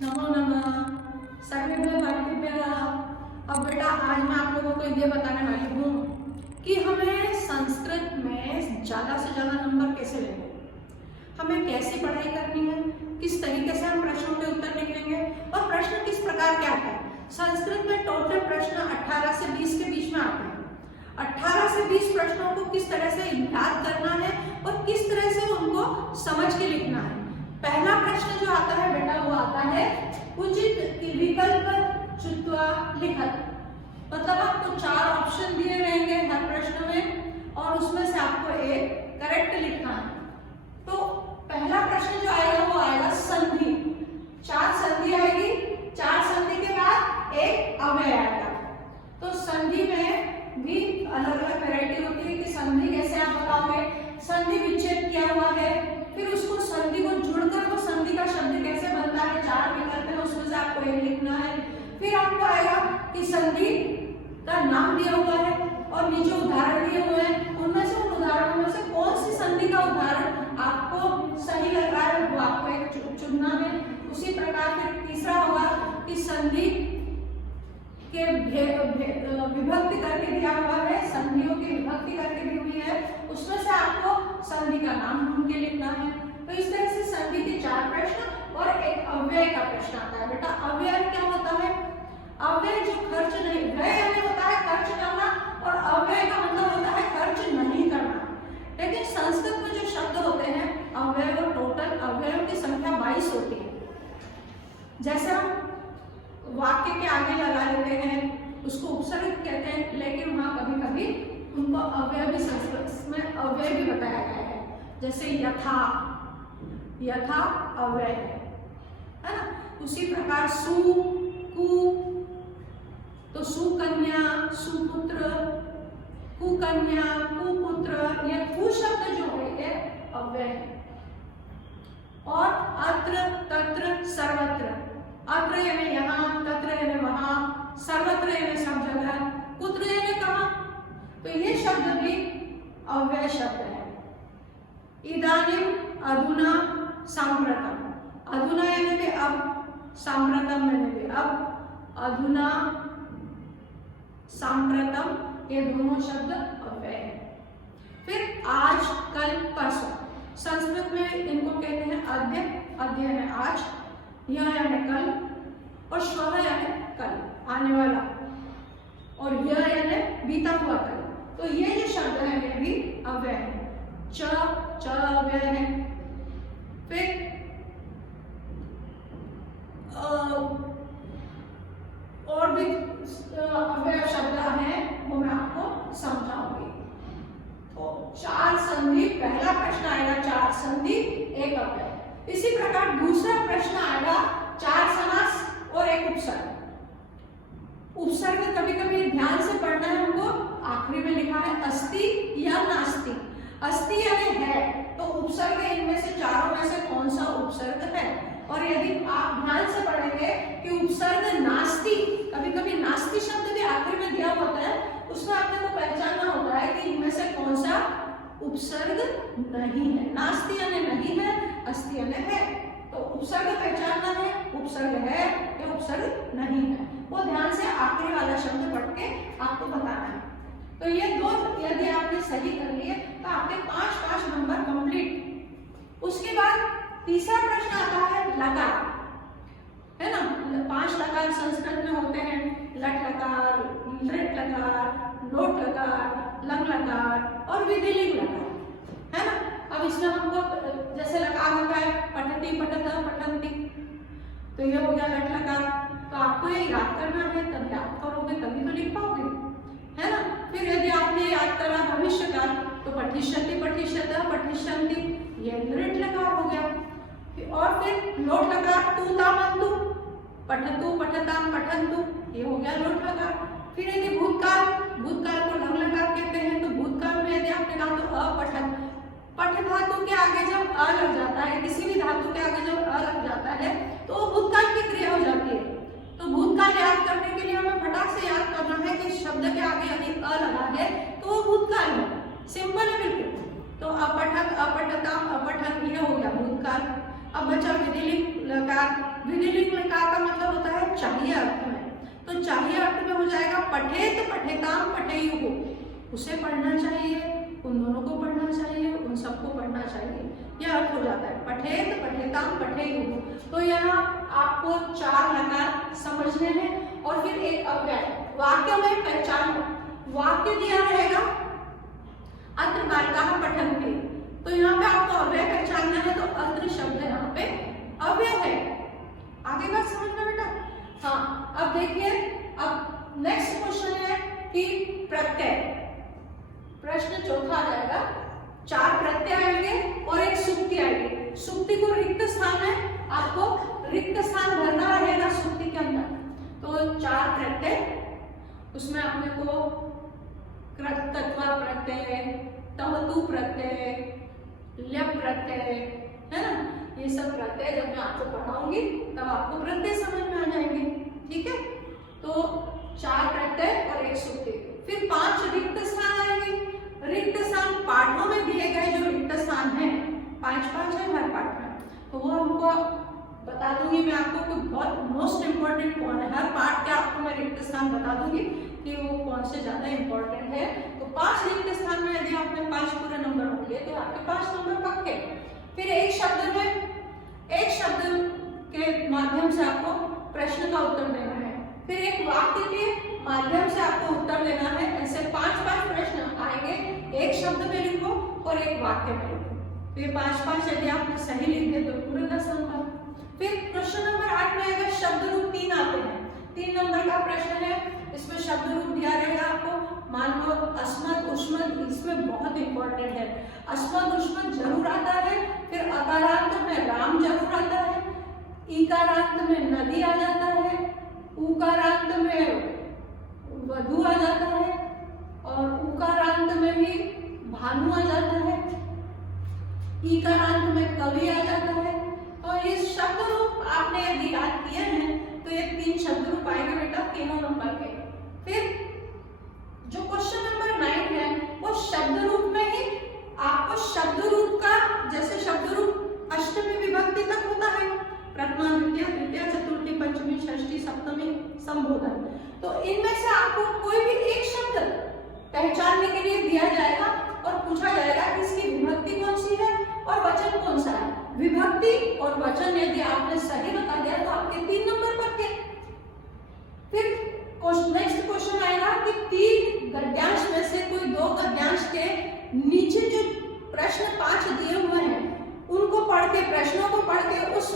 नमो नमः सर्वेभ्यः भारतीभ्यः। अब बेटा आज मैं आप लोगों को ये बताने वाली हूँ कि हमें संस्कृत में ज़्यादा से ज़्यादा नंबर कैसे लेंगे, हमें कैसे पढ़ाई करनी है, किस तरीके से हम प्रश्नों के उत्तर लिखेंगे और प्रश्न किस प्रकार के आते हैं। संस्कृत में टोटल प्रश्न 18 से 20 के बीच में आते हैं। 18 से 20 प्रश्नों को किस तरह से याद करना है और किस तरह से उनको समझ के लिखना है। पहला प्रश्न जो आता है बेटा वो आता है उचित विकल्प चुत्वा लिखत, मतलब आपको 4 ऑप्शन दिए रहेंगे हर प्रश्न में और उसमें से आपको एक करेक्ट लिखना है। तो पहला प्रश्न जो आएगा वो आएगा संधि। 4 संधि आएगी, 4 संधि के बाद एक अव्यय आएगा। तो संधि में भी अलग अलग वैरायटी होती है कि संधि कैसे आप बताओगे, संधि विच्छेद किया हुआ है, फिर उसको संधि को जुड़कर वो संधि का शब्द कैसे बनता है, 4 विकल्प है उसमें से आपको एक लिखना है। फिर आपको आएगा कि संधि का नाम दिया हुआ है और नीचे उदाहरण दिए हुए हैं, उनमें से उन उदाहरणों में से कौन सी संधि का उदाहरण आपको सही लग रहा है वो आपको एक चुनना है। उसी प्रकार फिर तीसरा होगा कि संधि के विभक्ति करके दिया हुआ है, संधियों की विभक्ति करके दी हुई है, उसमें से आपको संधि का नाम ढूंढ के लिखना है। तो इस तरह से संधि के 4 प्रश्न और एक अव्यय का प्रश्न आता है। बेटा अव्यय क्या होता है? अव्यय जो खर्च नहीं, व्यय यानी होता है खर्च करना और अव्यय का मतलब होता है खर्च नहीं करना। लेकिन संस्कृत में जो शब्द होते हैं अव्यय और टोटल अव्ययों की संख्या 22 होती है। जैसे हम वाक्य के आगे लगा लेते हैं उसको उपसर्ग कहते हैं, लेकिन वहां कभी कभी उनको अव्यय भी संस्कृत में अव्यय भी बताया गया है। जैसे यथा, यथा अव्यय है ना। उसी प्रकार सु, कु, तो सुकन्या, सुपुत्र, कुकन्या, कुपुत्र, ये कु शब्द जो है अव्यय है। और अत्र, तत्र, सर्वत्र, अत्र यानी यहाँ, तत्र यानी वहां, सर्वत्र यानी सब जगह, कुत्र यानी कहाँ, तो ये शब्द भी अव्यय शब्द है। इदानीम, अधुना, सांप्रतम, अधुना यानी भी अब, सांप्रतम यानी भी अब, अधुना, सांप्रतम, ये दोनों शब्द अव्यय है। फिर आज, कल, परसों, संस्कृत में इनको कहते हैं अद्य, अद्य है आज, यह यानी कल और श्वः यानी कल आने वाला और यह यानी बीता हुआ कल। तो ये जो शब्द है ये भी अव्यय है। च अव्यय है। फिर और भी अव्यय शब्द हैं वो मैं आपको समझाऊंगी। तो 4 संधि, पहला प्रश्न आएगा 4 संधि एक अव्यय। इसी प्रकार दूसरा प्रश्न आएगा 4 समास और एक उपसर्ग। उपसर्ग कभी कभी ध्यान से पढ़ना है हमको, आखिरी में लिखा है अस्ति या नास्ति। अस्ति यानी है, तो उपसर्ग इनमें से चारों में से कौन सा उपसर्ग है। और यदि आप ध्यान से पढ़ेंगे कि उपसर्ग नास्ति, कभी कभी नास्ति शब्द भी आखिर में दिया होता है, उसमें आपने को पहचानना होता है कि इनमें से कौन सा उपसर्ग नहीं है। नास्ति यानी नहीं है, अस्ति यानी है, तो उपसर्ग पहचानना है, उपसर्ग है या उपसर्ग नहीं है, वो ध्यान से आखिरी वाला शब्द पढ़ के आपको बताना है। तो ये 2 यदि आपने सही कर लिए तो आपके 5 नंबर कंप्लीट। उसके बाद तीसरा प्रश्न आता है लकार, है ना। 5 लकार संस्कृत में होते हैं, लट लकार, लृट लकार, लोट लकार, लंग लकार और विधिलिंग लकार, है ना। अब इसमें हमको जैसे लकार होता है पठति, पठत, पठन्ति, तो ये हो गया लट लकार। तो आपको ये याद करना है, तब याद करोगे तभी तो लिख पाओगे, है ना। फिर यदि आपने याद करा भविष्य काल तो पठिष्यति, पठिष्यत, पठिष्यन्ति, ये लृट लकार हो गया। और फिर लोट लकार तू, तामन्तु, पठतु, पठताम, पठन्तु, ये हो गया लोट लकार। फिर यदि भूतकाल, भूतकाल को लंग लकार कहते हैं, तो भूतकाल में यदि आपने कहा तो अपठत, पठ धातु के आगे जब अ लग जाता है, किसी भी धातु के आगे जब अ लग जाता है तो भूतकाल की क्रिया हो जाती है। तो भूतकाल याद करने के लिए हमें फटाक से याद करना है कि शब्द के आगे यदि अ लगा है तो वो भूतकाल है, सिंपल है बिल्कुल। तो अपठत, अपठताम, अपठन, ये हो गया भूतकाल। अब बचा विधिलिंग लकार, विधिलिंग लकार का मतलब होता है चाहिए अर्थ में, तो चाहिए अर्थ में हो जाएगा पठेत पठेताम पठेयुः, उसे पढ़ना चाहिए, उन दोनों को पढ़ना चाहिए, उन सबको पढ़ना चाहिए, यह अर्थ हो जाता है पठेत पठेताम पठेयुः। तो यहाँ आपको 4 लकार समझने हैं और फिर एक अव्यय वाक्य में पहचान, वाक्य दिया रहेगा अत्र बालिकाः पठन्ति, तो यहाँ पे आपको अव्यय पहचानना है, तो अत्र शब्द यहाँ पे अव्यय है। आगे बात समझना बेटा। हाँ, अब देखिए, अब नेक्स्ट क्वेश्चन है कि प्रत्यय, प्रश्न चौथा आ जाएगा, 4 प्रत्यय आएंगे और एक सुक्ति आएगी। सुक्ति को रिक्त स्थान है, आपको रिक्त स्थान भरना रहेगा सुक्ति के अंदर। तो 4 प्रत्यय, उसमें अपने को कृतत्वा प्रत्यय, तवतु प्रत्यय, ल्यप प्रत्यय, है ना, ये सब प्रत्यय जब मैं आपको पढ़ाऊंगी तब आपको प्रत्यय समझ में आ जाएंगे। ठीक है, तो 4 प्रत्यय और एक सुक्ति, फिर 5 रिक्त स्थान आएंगे। रिक्त स्थान पाठों में दिए गए जो रिक्त स्थान है, 5-5 है हर पाठ में, तो वो हमको बता दूंगी मैं आपको कि बहुत मोस्ट इंपॉर्टेंट कौन है, हर पाठ के आपको मैं रिक्त स्थान बता दूंगी कि वो कौन से ज्यादा इंपॉर्टेंट है। तो 5 रिक्त स्थान में यदि आपने 5 पूरे नंबर होंगे तो आपके 5 नंबर पक्के। फिर एक शब्द में, एक शब्द के माध्यम से आपको प्रश्न का उत्तर देना है, फिर एक वाक्य के माध्यम से आपको उत्तर देना है। ऐसे 5-5 प्रश्न आएंगे, एक शब्द में लिखो और एक वाक्य में लिखो। तो ये 5-5 यदि आपने सही लिख दिए तो पूरे 10 नंबर। फिर प्रश्न नंबर 8 में अगर शब्द रूप 3 आते हैं, 3 नंबर का प्रश्न है, इसमें शब्द रूप दिया रहेगा आपको। मान लो अस्मत् उष्मत्, इसमें बहुत इंपॉर्टेंट है, अस्मत् उष्मत् जरूर आता है, फिर अकारांत में राम जरूर आता है, इकारांत में नदी आ जाता है, उकारांत में वधु आ जाता है और उकारांत में भी भानु आ जाता है, इकारांत में कवि आ जाता है। तो ये शब्द रूप आपने यदि याद किए हैं तो ये 3 शब्द रूप आएंगे बेटा तीनों नंबर के। फिर जो क्वेश्चन नंबर 9 है वो शब्द रूप में ही आपको शब्द रूप का, जैसे शब्द रूप अष्टमी विभक्ति तक होता है, प्रथमा द्वितीय तृतीय चतुर्थी पंचमी षष्ठी सप्तमी संबोधन, तो इनमें से आपको कोई भी एक शब्द पहचानने के लिए दिया जाएगा और पूछा जाएगा कि इसकी विभक्ति कौन सी है और वचन कौन सा है। विभक्ति और वचन यदि आपने सही बता दिया तो आपके 3 नंबर पक्के। फिर नेक्स्ट क्वेश्चन आएगा कि 3 गद्यांश में से कोई 2 गद्यांश के नीचे जो प्रश्न 5 दिए हुए हैं उनको पढ़ के, प्रश्नों को पढ़ के उस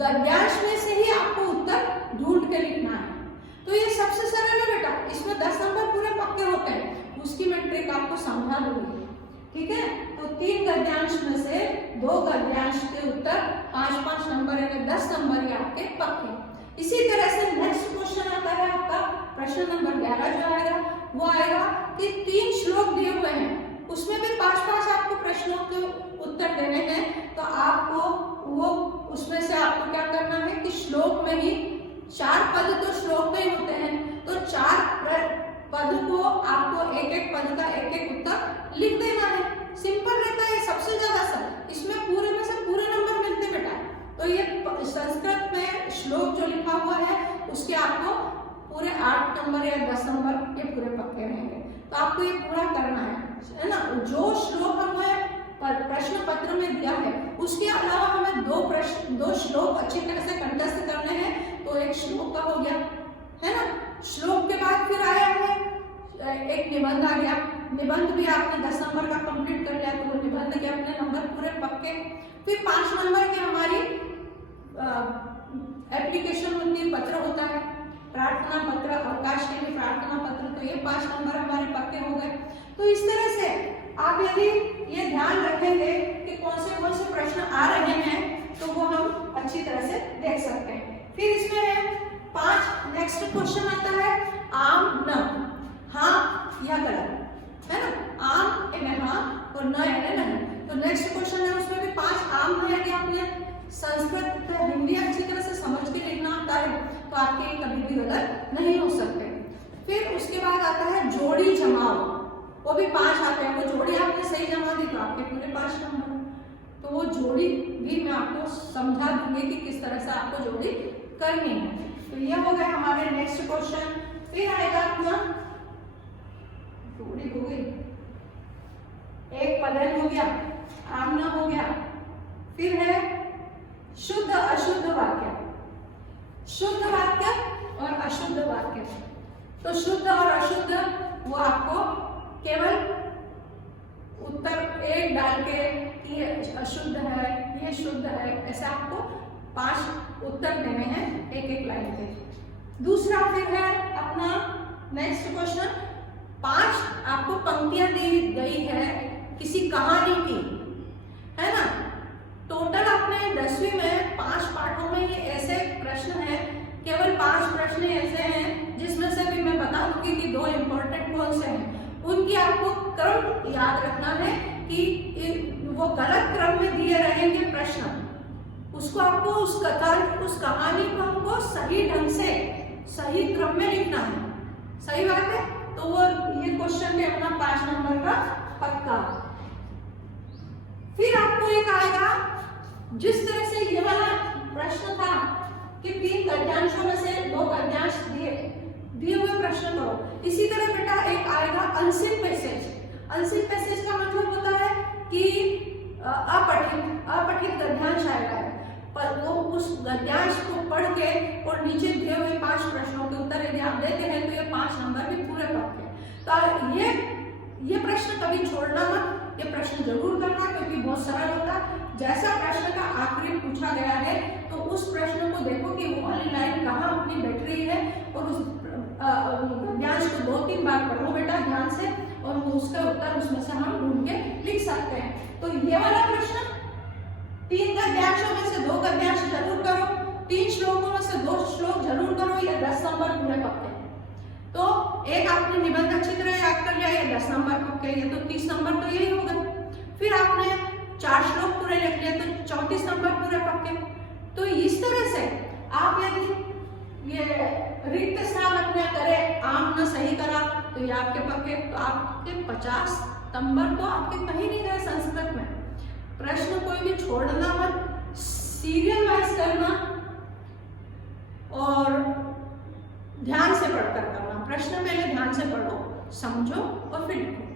गद्यांश में से ही आपको उत्तर ढूंढ के लिखना है। तो ये सबसे सरल है बेटा, इसमें 10 नंबर पूरे पक्के होते हैं, उसकी मैं ट्रिक आपको समझा दूंगी। ठीक है, तो 3 गद्यांश में से 2 गद्यांश के उत्तर 5-5 नंबर यानी 10 नंबर ये आपके पक्के। इसी तरह से नेक्स्ट क्वेश्चन आता है आपका प्रश्न नंबर 11 जो आएगा वो आएगा कि 3 श्लोक दिए हुए हैं, उसमें भी 5-5 आपको प्रश्नों के उत्तर देने हैं। तो आपको वो उसमें से आपको क्या करना है कि श्लोक में ही 4 पद तो श्लोक में ही होते हैं, तो 4 पद को आपको एक-एक पद का एक-एक उत्तर लिख देना है। सिंपल रहता है, सबसे ज्यादा सब इसमें पूरे में से पूरे नंबर मिलते बेटा। तो ये संस्कृत में श्लोक जो लिखा हुआ है उसके आपको पूरे 8 नंबर या 10 नंबर ये पूरे पक्के रहेंगे। तो आपको ये पूरा करना है ना। जो श्लोक हमें प्रश्न पत्र में दिया है उसके अलावा हमें 2 श्लोक अच्छी तरह से कंठस्थ करने हैं। तो एक श्लोक का हो गया है ना, श्लोक के बाद फिर आया है एक निबंध आ गया, निबंध भी आपने 10 नंबर का कंप्लीट कर लिया, तो वो निबंध के अपने नंबर पूरे पक्के। फिर 5 नंबर की हमारी एप्लीकेशन होती है, पत्र होता है, प्रार्थना पत्र, अवकाश के लिए प्रार्थना पत्र, तो ये 5 नंबर हमारे पक्के हो गए। तो इस तरह से आप यदि ये ध्यान रखेंगे कि कौन से प्रश्न आ रहे हैं तो वो हम अच्छी तरह से देख सकते हैं। फिर इसमें है 5 नेक्स्ट क्वेश्चन आता है आम न, हाँ या गलत है ना, आम यानी हाँ और न यानी नहीं। तो नेक्स्ट क्वेश्चन है उसमें भी 5 आम न यानी आपने संस्कृत हिंदी अच्छी तरह से समझ के लिखना आता है तो आपके कभी भी गलत नहीं हो सकते। फिर उसके बाद आता है जोड़ी जमाओ, वो भी 5 आते हैं, वो जोड़ी आपने सही जमा दी तो आपके पूरे 5 नंबर। तो वो जोड़ी भी मैं आपको समझा दूंगी कि किस तरह से आपको जोड़ी करनी है। तो ये हो गए हमारे नेक्स्ट क्वेश्चन। फिर आएगा अपना जोड़ी हो गई, एक पदन हो गया, आमना हो गया, फिर है शुद्ध अशुद्ध वाक्य, शुद्ध वाक्य और अशुद्ध वाक्य। तो शुद्ध और अशुद्ध वो आपको केवल उत्तर एक डाल के कि ये अशुद्ध है, ये शुद्ध है, ऐसे आपको 5 उत्तर देने हैं एक एक लाइन के। दूसरा फिर है अपना नेक्स्ट क्वेश्चन, 5 आपको पंक्तियां दी गई है किसी कहानी की, है ना। टोटल अपने 10वीं में 5 पाठों में ये ऐसे प्रश्न हैं, केवल 5 प्रश्न ऐसे हैं जिसमें से भी मैं बता दूंगी कि 2 इंपॉर्टेंट कौन से हैं। उनकी आपको क्रम याद रखना है कि वो गलत क्रम में दिए रहेंगे प्रश्न, उसको आपको उस कहानी को हमको सही ढंग से सही क्रम में लिखना है। सही बात है। तो वो ये क्वेश्चन भी अपना 5 नंबर का पक्का। फिर आपको एक आएगा, जिस तरह से ये वाला प्रश्न था कि 3 गद्यांशों में से 2 गद्यांश दिए हुए प्रश्न करो, इसी तरह बेटा एक आएगा अनसीन पैसेज। अनसीन पैसेज का मतलब होता है कि अपठित गद्यांश आएगा, पर वो उस गद्यांश को पढ़ के और नीचे दिए हुए 5 प्रश्नों के उत्तर यदि आप देते हैं तो ये 5 नंबर भी पूरे पक्के। तो ये प्रश्न कभी छोड़ना मत, ये प्रश्न जरूर करना, क्योंकि बहुत सरल होता है। जैसा प्रश्न का आखिरी पूछा गया है तो उस प्रश्न को देखो कि वो वाली लाइन कहाँ अपनी बैठ रही है, और उस गद्यांश को 2-3 बार पढ़ो बेटा ध्यान से, और वो उसका उत्तर उसमें से हम ढूंढ के लिख सकते हैं। तो ये वाला प्रश्न 3 गद्यांशों में से 2 गद्यांश जरूर करो, 3 श्लोकों में से 2 श्लोक जरूर करो, ये 10 नंबर पूरे पक्के। तो एक आपने निबंध अच्छी तरह याद कर लिया, ये 10 नंबर पक्के, ये तो 30 नंबर तो यही हो गए। फिर आपने 4 श्लोक पूरे लिख लिए तो 34 नंबर पूरे पक्के। तो इस तरह से आप यदि ये रिक्त स्थान अपने करे, आम न सही करा, तो ये आपके पक्के। तो आपके 50 नंबर तो आपके कहीं नहीं गए संस्कृत में। प्रश्न कोई भी छोड़ना मत, सीरियल वाइज करना और ध्यान से पढ़कर करना। प्रश्न पहले ध्यान से पढ़ो, समझो और फिर लिखो।